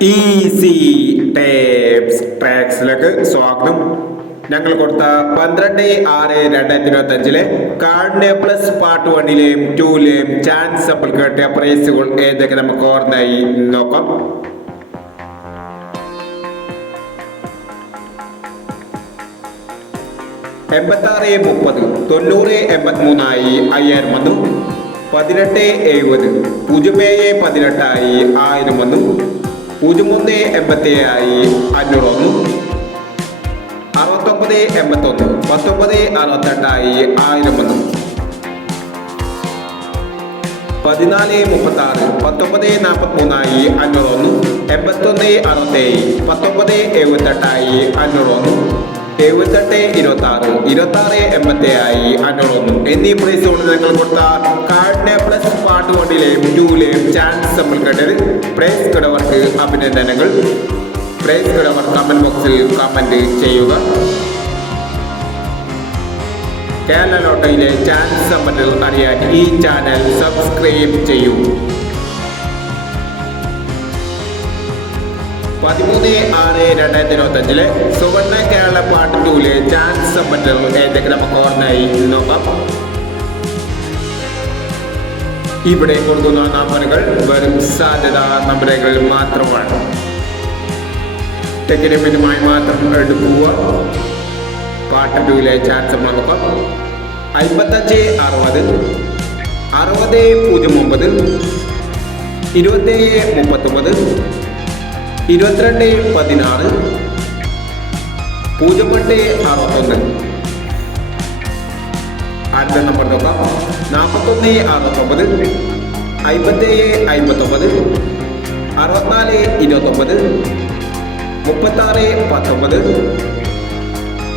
Easy tapes ട്രാക്സിലേക്ക് സ്വാഗതം. ഞങ്ങൾ കൊടുത്ത 12/6/2025 കാർഡിനെ പ്ലസ് പാർട്ട് 1-ലെയും 2-ലെയും ചാൻസ് അപ്പോൾ കേട്ട പ്രൈസുകൾ ഏതൊക്കെ നമുക്ക് ഓർമ്മയായി നോക്കാം. എൺപത്താറ് 30 90 83 5000 വന്നു. 18 70 07 18 1000 വന്നു. 01 87 500 വന്നു. 69 81 19 68 1000 വന്നു. 14 36 19 43 500 വന്നു. 81 67 19 78 500 വന്നു. 78 26 26 87 500 വന്നു എന്നീ പ്രൈസുകൾ നിങ്ങൾ കൊടുത്ത കാർഡിനെ പ്ലസ് പാർട്ട് 1-ലെയും 2-ലെയും ചാൻസ് നമ്മൾ കേട്ടത്. പ്രൈസ് കിടവർക്ക് അഭിനന്ദനങ്ങൾ. പ്രൈസ് കിടവർ കമന്റ് ബോക്സിൽ കമന്റ് ചെയ്യുക. കേരള ലോട്ടറിയിലെ ചാൻസ് സമ്പന്നർ അറിയാൻ ഈ ചാനൽ സബ്സ്ക്രൈബ് ചെയ്യൂ. 13/6/2025 സുവർണ കേരള പാർട്ട് 2-ലെ ചാൻസ് സമ്പന്നർ ഏതൊക്കെ നമുക്ക് ഓർമ്മയായി നോക്കാം. ഇവിടെ കൊടുക്കുന്ന നമ്പറുകൾ വെറും സാധ്യത നമ്പറുകൾ മാത്രമാണ്. ടെക്നിക്കലുമായി മാത്രം എടുക്കുക. പാർട്ട് 2-ലെ ചാൻസ് നോക്കാം. 55 60 60 09 27 39 22 16 08 61. അടുത്ത നമ്പർ നോക്കാം. 41 69 57 59 64 29 36 19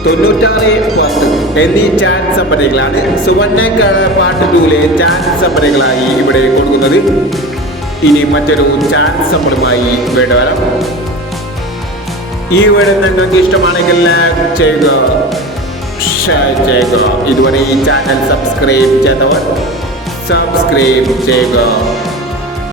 96 10 എന്നീ ചാൻസ് സമ്പന്നകളാണ് സുവർണ പാർട്ട് 2-ലെ ചാൻസ് സമ്പന്നകളായി ഇവിടെ കൊടുക്കുന്നത്. ഇനി മറ്റൊരു ചാൻസ് സമ്പന്നമായി വീണ്ടും വരാം. ഈ വീഡിയോ നിങ്ങൾക്ക് ഇഷ്ടമാണെങ്കിൽ ലൈക്ക് ചെയ്യുക, ഷെയർ ചെയ്യുക. ഇതുവരെ ഈ ചാനൽ സബ്സ്ക്രൈബ് ചെയ്തവർ സബ്സ്ക്രൈബ് ചെയ്യുക.